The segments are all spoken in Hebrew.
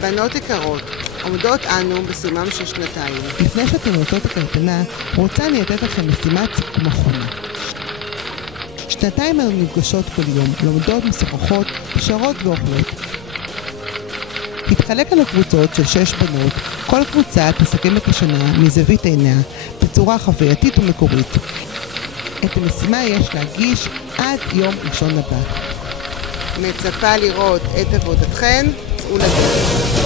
בנות יקרות, עומדות אנו בסיומם של שנתיים. לפני שאתם יוצאות הקייטנה, רוצה אני לתת לכם משימת סיכום אחרונה. שנתיים אנו נפגשות כל יום, לומדות, משוחחות, שרות ואוכלות. התחלק על הקבוצות של 6 בנות, כל קבוצה תסכם את השנה מזווית עיניה, בצורה חווייתית ומקורית. את המשימה יש להגיש עד יום ראשון הבא. מצפה לראות את עבודתכן ולדעת.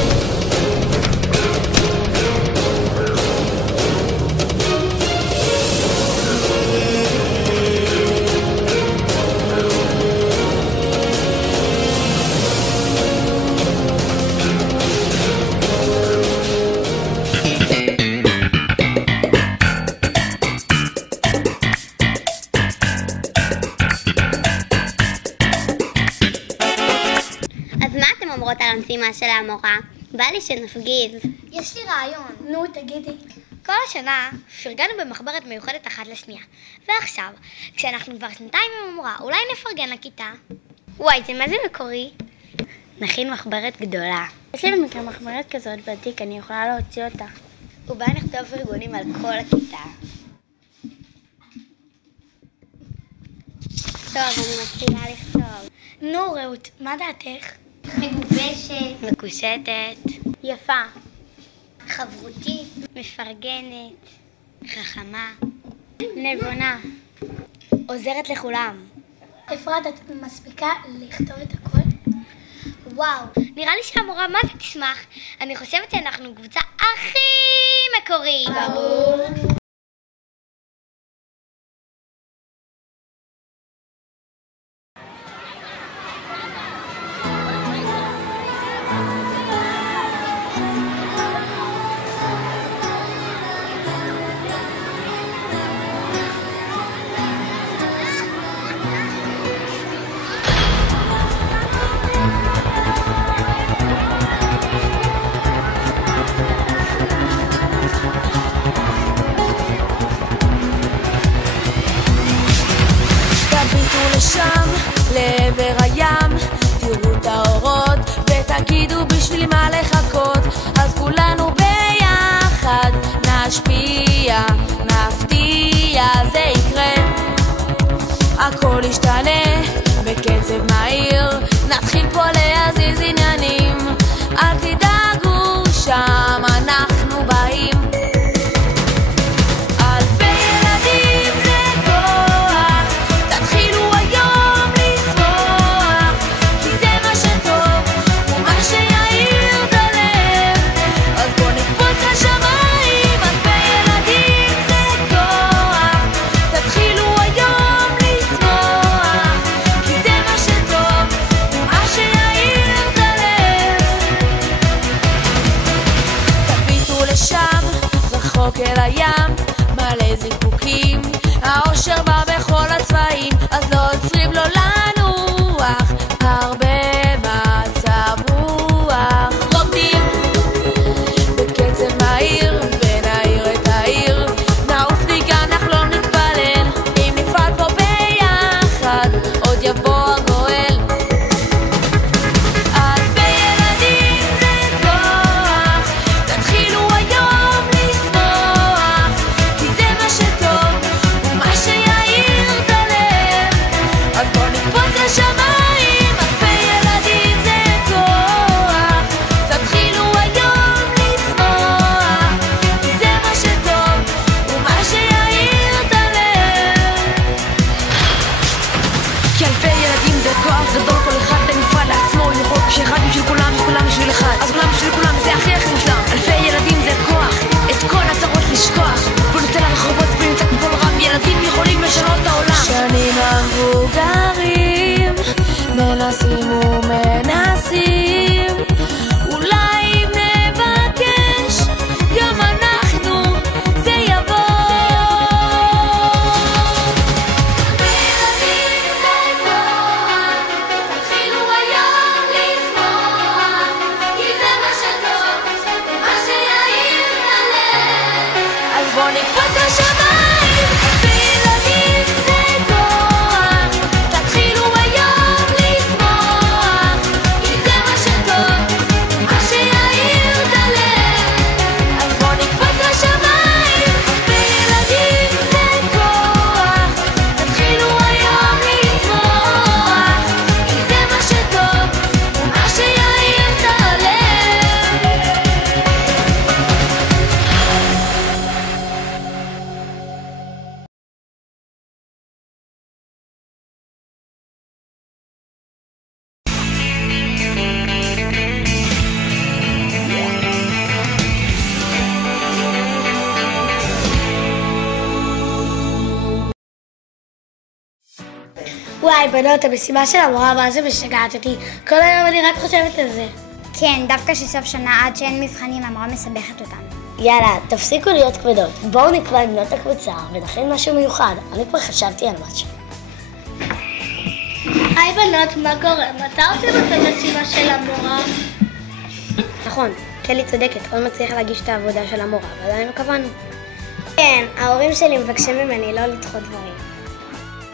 אומרות על המשימה של המורה, בא לי שנפגיז. יש לי רעיון. נו, תגידי. כל השנה פרגנו במחברת מיוחדת אחת לשנייה. ועכשיו, כשאנחנו כבר שנתיים עם המורה, אולי נפרגן לכיתה. וואי, זה מה זה מקורי? נכין מחברת גדולה. יש לי במקרה מחברת כזאת בתיק, אני יכולה להוציא אותה. ובה נכתוב פרגונים על כל הכיתה. טוב, אני מתחילה לכתוב. נו, רעות, מה דעתך? מגובשת, מקושטת, יפה, חברותית, מפרגנת, חכמה, נבונה, עוזרת לכולם. אפרת, את מספיקה לכתוב את הכל? וואו, נראה לי שהמורה מה זה תשמח. אני חושבת שאנחנו קבוצה הכי מקורית. ברור. לשם, לעבר הים, תראו את האורות ותגידו בשביל מה לחכות. אז כולנו ביחד נשפיע, נפתיע, זה יקרה. הכל ישתנה בקצב מהיר, נתחיל פה להזיז עניינים. אל תדאגו, שם אנחנו באים. אל הים, מלא זיקוקים, האושר בא בכל הצבעים, אז לא עוצרים לו לנוח, הרבה מצב רוח. רוקדים בקצב מהיר ונעיר את העיר, נעוף ניגן אך לא נתפלל, אם נפעל פה ביחד עוד יבוא הגואל. What? היי בנות, המשימה של המורה, מה זה משגעת אותי? כל היום אני רק חושבת על זה. כן, דווקא שסוף שנה עד שאין מבחנים, המורה מסבכת אותנו. יאללה, תפסיקו להיות כבדות. בואו נקבע עם בנות הקבוצה ונכין משהו מיוחד. אני כבר חשבתי על משהו. היי בנות, מה קורה? מתי עושים את המשימה של המורה? נכון, קלי צודקת, עוד מצליח להגיש את העבודה של המורה, ועדיין לא קבענו. כן, ההורים שלי מבקשים ממני לא לדחות דברים.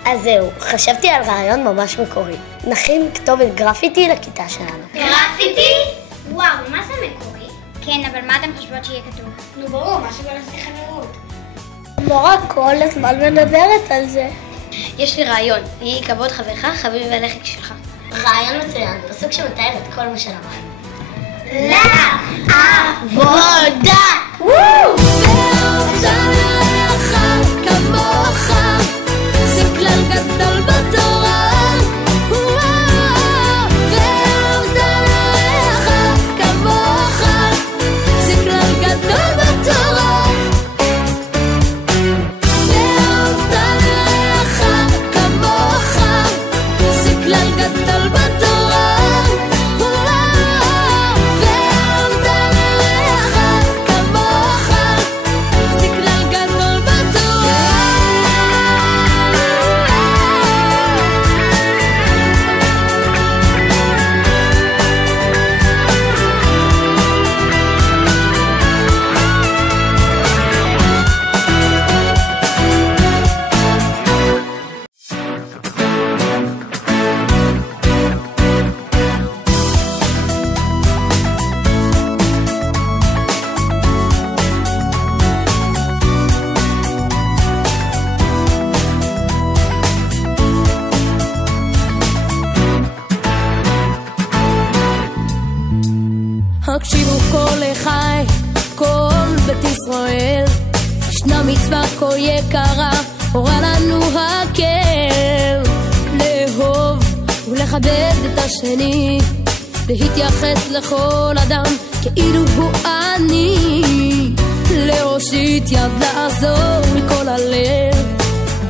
אז זהו, חשבתי על רעיון ממש מקורי. נכין כתובת גרפיטי לכיתה שלנו. גרפיטי? וואו, מה זה מקורי? כן, אבל מה אתם חושבות שיהיה כתוב? נו ברור, משהו בנושא חברות. המורה כל הזמן מדברת על זה. יש לי רעיון, יהי כבוד חברך, חביב ולחק שלך. רעיון מצוין, פסוק שמתאר את כל מה שלמדנו. לעבודה! ואהבת לרעך כמוך, זה כלל גדול בתורה. ואהבת לרעך כמוך, זה כלל גדול בתורה. ואהבת לרעך כמוך, זה כלל גדול בתורה. ואהבת לרעך כמוך, זה כלל גדול בתורה. הקשיבו כל אחי, כל בית ישראל, ישנה מצווה כה יקרה, הורה לנו הקל, לאהוב ולכבד את השני, להתייחס לכל אדם כאילו הוא אני, להושיט יד לעזור מכל הלב,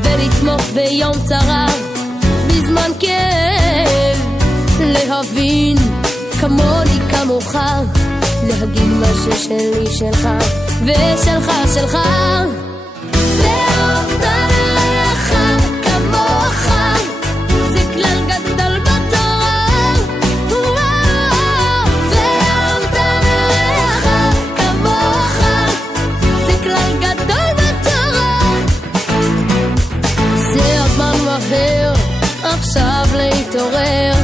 ולתמוך ביום צרה בזמן כאב, להבין כמוני כמוך, להגיד מה ששלי שלך ושלך שלך. ואהבת לרעך כמוך, זה כלל גדול בתורה. ואהבת לרעך כמוך, זה כלל גדול בתורה. זה הזמן מהר עכשיו להתעורר,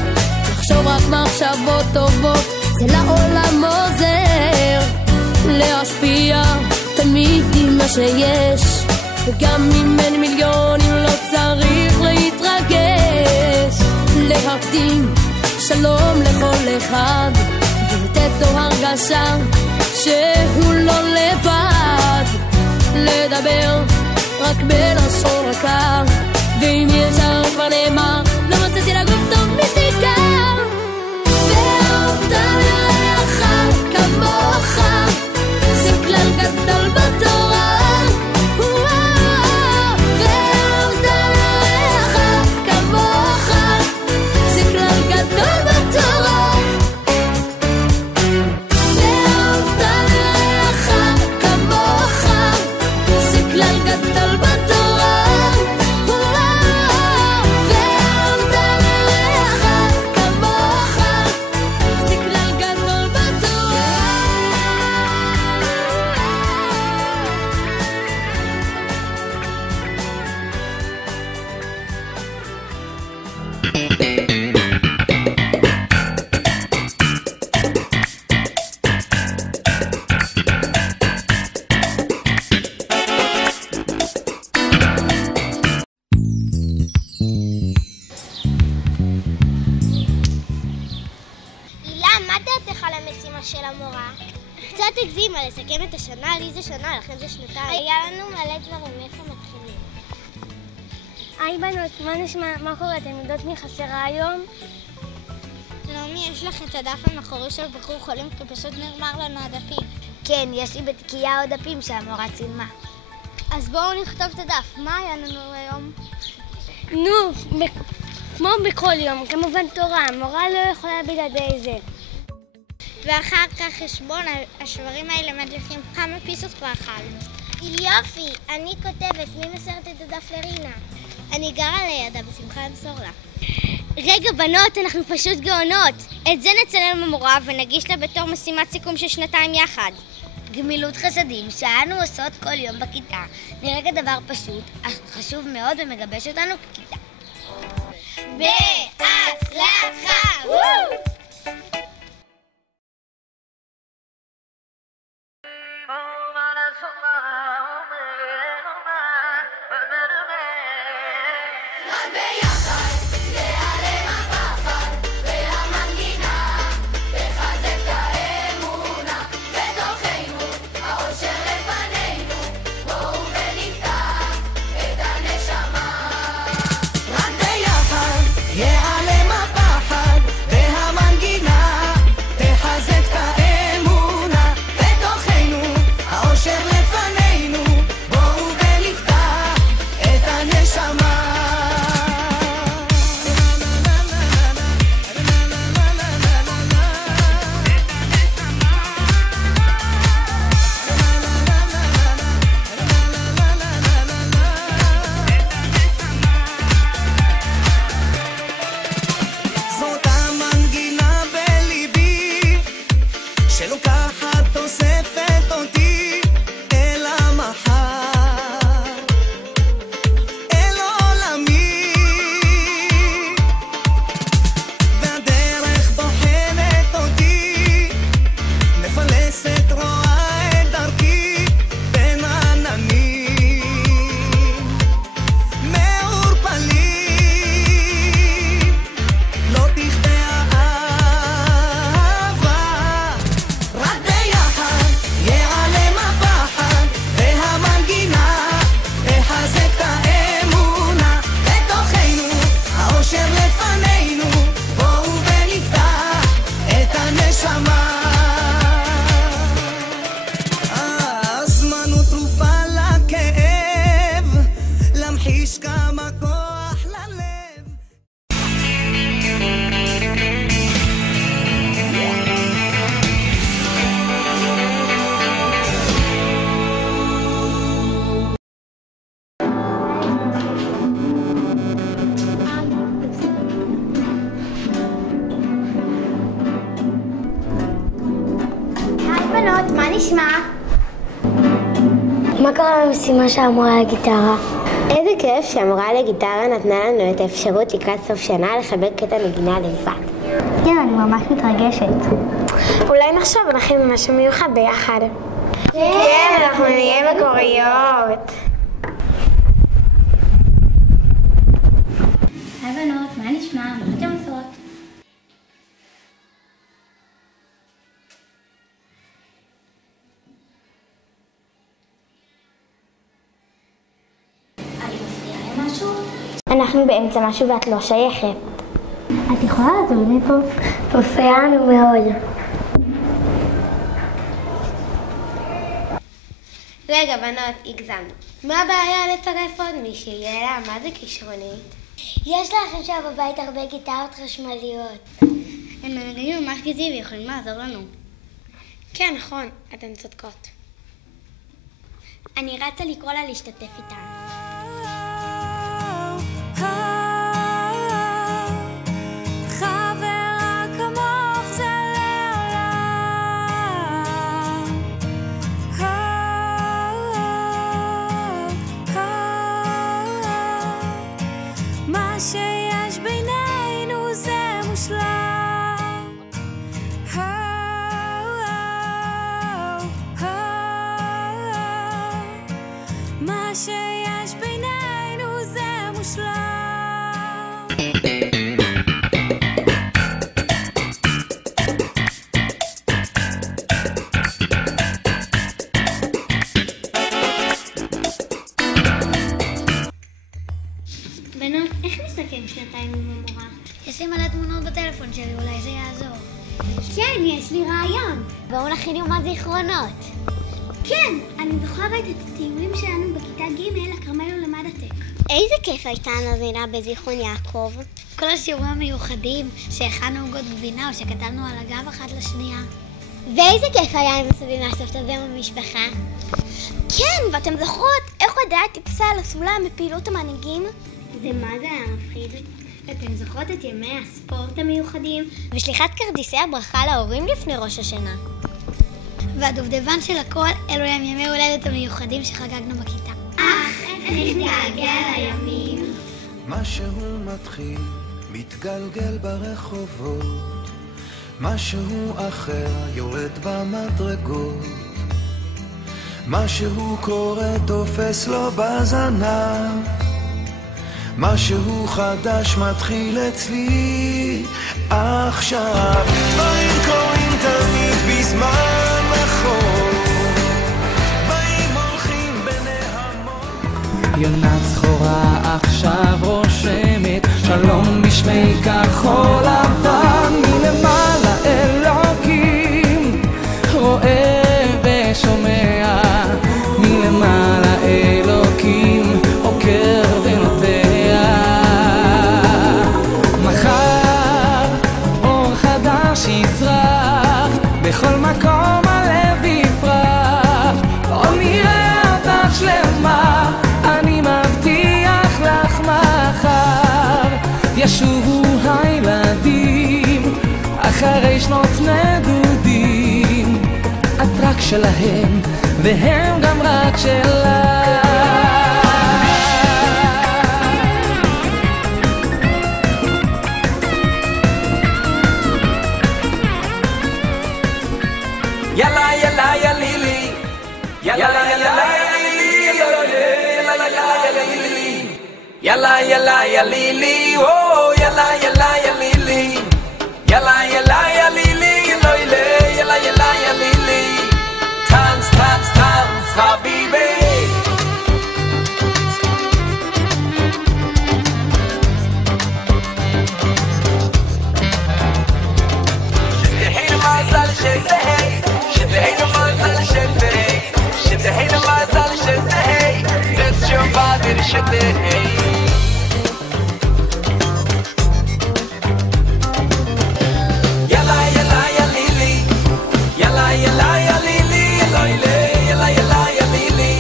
לחשוב רק מחשבות טובות, זה לעולם עוזר, להשפיע תמיד עם מה שיש, וגם אם אין מיליונים לא צריך להתרגש, להקדים שלום לכל אחד, ולתת לו הרגשה שהוא לא לבד, לדבר רק בלשון רכה, ואם ישר כבר נאמר לא מצאתי לגוף טוב משתיקה. ואהבת לרעך כמוך, זה כלל גדול בתורה. ואהבת לרעך כמוך, זה כלל גדול בתורה. ואהבת לרעך כמוך, זה כלל גדול בתורה. של המורה. קצת הגזימה לסכם את השנה, לי זה שנה, לכן זה שנתיים. היה לנו מלא דברים, איפה מתחילים? היי בנות, מה נשמע? מה קורה? אתם יודעות מי חסרה היום? נעמי, יש לך את הדף המאחורי של בחור חולים, כי פשוט נגמר לנו הדפים. כן, יש לי בתקיעה עוד דפים שהמורה צילמה. אז בואו נכתוב את הדף. מה היה לנו היום? נו, כמו בכל יום, כמובן תורה, מורה לא יכולה בלעדי זה. ואחר כך חשבון, השברים האלה מדליקים כמה פיסות כבר אכלנו. יופי, אני כותבת, מי מסרת את הדף לרינה? אני גרה לידה, בשמחה אמסור לה. רגע בנות, אנחנו פשוט גאונות. את זה נצלם במורה ונגיש לה בתור משימת סיכום של 2 יחד. גמילות חסדים שאנו עושות כל יום בכיתה. נראה כדבר פשוט, אך חשוב מאוד ומגבש אותנו ככיתה. בהצלחה! וואו! מה נשמע? מה קרה למשימה שהמורה לגיטרה? איזה כיף שהמורה לגיטרה נתנה לנו את האפשרות לקראת סוף שנה לחבר קטע נגינה לבד. כן, אני ממש מתרגשת. אולי נחשוב נכין משהו מיוחד ביחד. כן, אנחנו נהיה מקוריות. היי בנות, מה נשמע? מה אתם עושות? אנחנו באמצע משהו ואת לא שייכת. את יכולה לעזור לי פה? מפריע לנו מאוד. רגע בנות, הגזמנו. מה הבעיה לצרף עוד מישהי? יאללה, מה זה כישרונית? יש לכם שם בבית הרבה גיטרות חשמליות. הם מנגנים ממש גזי ויכולים לעזור לנו. כן, נכון, אתן צודקות. אני רצה לקרוא לה להשתתף איתנו. שיש בינינו זה מושלם. מה שיש בינינו זה מושלם. בנות, איך נסכם שנתיים עם המורה? יש לי מלא תמונות בטלפון שלי, אולי זה יעזור. כן, יש לי רעיון. בואו נכין יומן זיכרונות. כן, אני זוכרת את הטיולים שלנו בכיתה ג' לכרמל ולמדתק. איזה כיף הייתה הנבינה בזיכרון יעקב. כל השיעורים המיוחדים שהכנו עוגות גבינה או שכתבנו על הגב אחת לשנייה. ואיזה כיף היה עם הסבים והסבתות במשפחה. כן, ואתם זוכרות איך הודעה טיפסה על הסולם בפעילות המנהיגים? זה מה זה היה מפחיד? אתם זוכרות את ימי הספורט המיוחדים? ושליחת כרטיסי הברכה להורים לפני ראש השנה. והדובדבן של הכל, אלו הם ימי הולדת המיוחדים שחגגנו בכיתה. איך נתגעגע לימים. משהו מתחיל, מתגלגל ברחובות, משהו אחר יורד במדרגות, משהו קורה תופס לו בזנב, משהו חדש מתחיל אצלי עכשיו. דברים קורים תמיד בזמן נכון, באים הולכים בנהמות. יונה צחורה עכשיו רושמת שלום בשמי כחול לבן, מלמעלה אלוקים רואה ושומע, מלמעלה אלוקים עוקר ונוטע. מחר אור חדש יזרח, בכל מקום הלב יפרח, עוד נראה אותך שלמה, אני מבטיח לך מחר ישובו הילדים אחרי שנות נדודים, את רק שלהם והם גם רק שלך. יאללה יאללה יא לילי, יאללה יאללה יא לילי, יאללה יאללה יא לילי, או יאללה יאללה יא לילי, יאללה יאללה יא לילי, יאללה יאללה יא לילי, tanz tanz tanz habibi. שתהינו מזל שזה היי, שתהינו מזל שזה היי, שתהינו מזל שזה היי, that's your body שזה היי. יאללה יאללה יא לילי, יאללה יאללה יא לילי, יאללה יאללה יא לילי,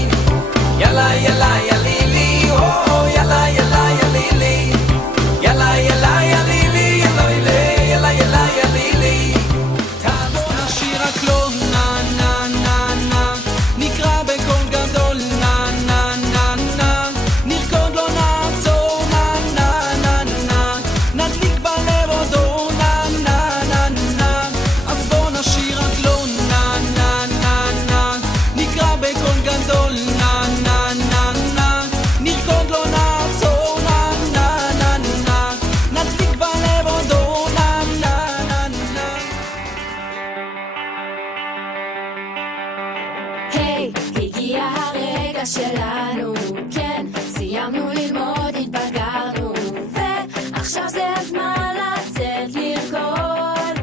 יאללה יאללה יא לילי, או יאללה יאללה יא לילי, יאללה יאללה יא לילי, יאללה יאללה יא לילי. תבוא נשיר רק לא נה נה נה נה, נקרא בקול גדול נה נה נה נה, נרקוד לא נעצור נה נה נה נה, נדליק בלב עוד אור נה נה נה נה, אז בוא נשיר רק לא נה נה נה נה, נקרא בקול גדול נה נה נה נה, נרקוד לא נעצור נה נה נה נה, נדליק בלב עוד אור נה נה נה נה. היי, הגיע הרגע שלנו, כן, סיימנו ללמוד, התבגרנו, ועכשיו זה הזמן לצאת לרקוד.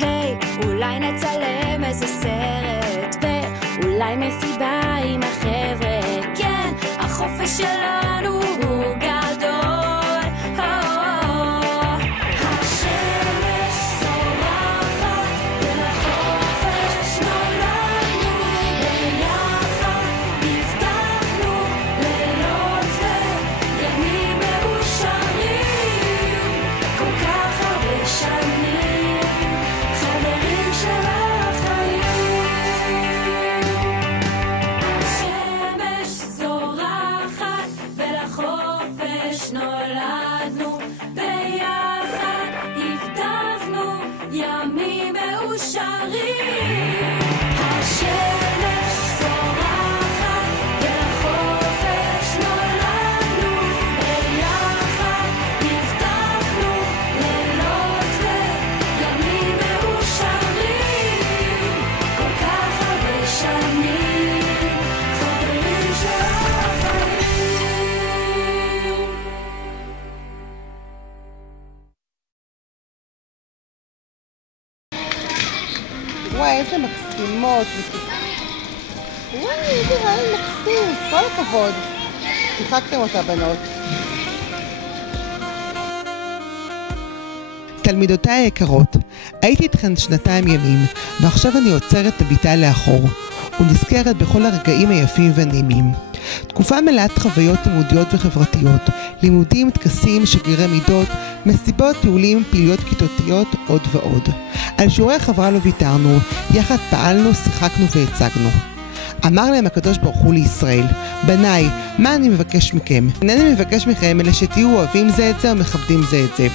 היי, אולי נצלם איזה סרט, ואולי מסיבה עם החבר'ה, כן, החופש שלנו הוא גדול. השמש זורחת ולחופש נולדנו, ביחד הבטחנו לילות וימים מאושרים, כל כך הרבה שנים, חברים של החיים. השמש זורחת ולחופש נולדנו, ביחד הבטחנו ימים מאושרים. השמש זורחת ולחופש נולדנו, ביחד הבטחנו לילות וימים מאושרים, כל כך הרבה שנים, חברים של החיים. וואי, איזה מקסימות. וואי, איזה רעיון מקסים. כל הכבוד. שיחקתם אותה, בנות. תלמידותיי היקרות, הייתי איתכן 2 ימים, ועכשיו אני עוצרת מביטה לאחור, ונזכרת בכל הרגעים היפים והנעימים. תקופה מלאת חוויות לימודיות וחברתיות, לימודים, טקסים, שגרירי מידות, מסיבות, טיולים, פעילויות כיתותיות, עוד ועוד. על שיעורי החברה לא ויתרנו, יחד פעלנו, שיחקנו והצגנו. אמר להם הקדוש ברוך הוא לישראל, בניי, מה אני מבקש מכם? אינני מבקש מכם אלא שתהיו אוהבים זה את זה ומכבדים זה את זה.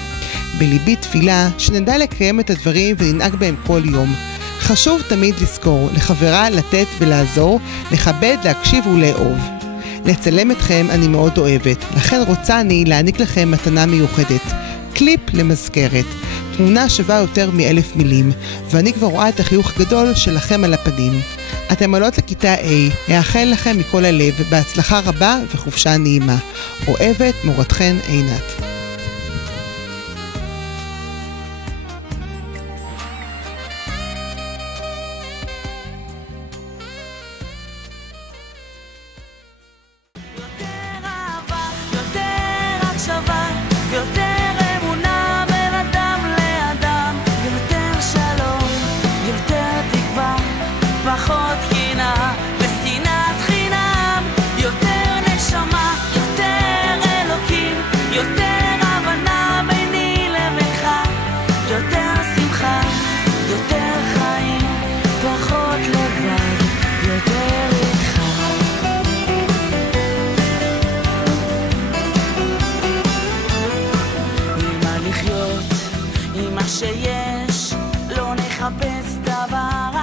בליבי תפילה שנדע לקיים את הדברים וננהג בהם כל יום. חשוב תמיד לזכור, לחברה לתת ולעזור, לכבד, להקשיב ולאהוב. לצלם אתכם אני מאוד אוהבת, לכן רוצה אני להעניק לכם מתנה מיוחדת. קליפ למזכרת. תמונה שווה יותר מ1000 מילים, ואני כבר רואה את החיוך הגדול שלכם על הפנים. אתם עולות לכיתה A, אאחל לכם מכל הלב, בהצלחה רבה וחופשה נעימה. אוהבת מורתכן עינת. שיש, לא נחפש דבר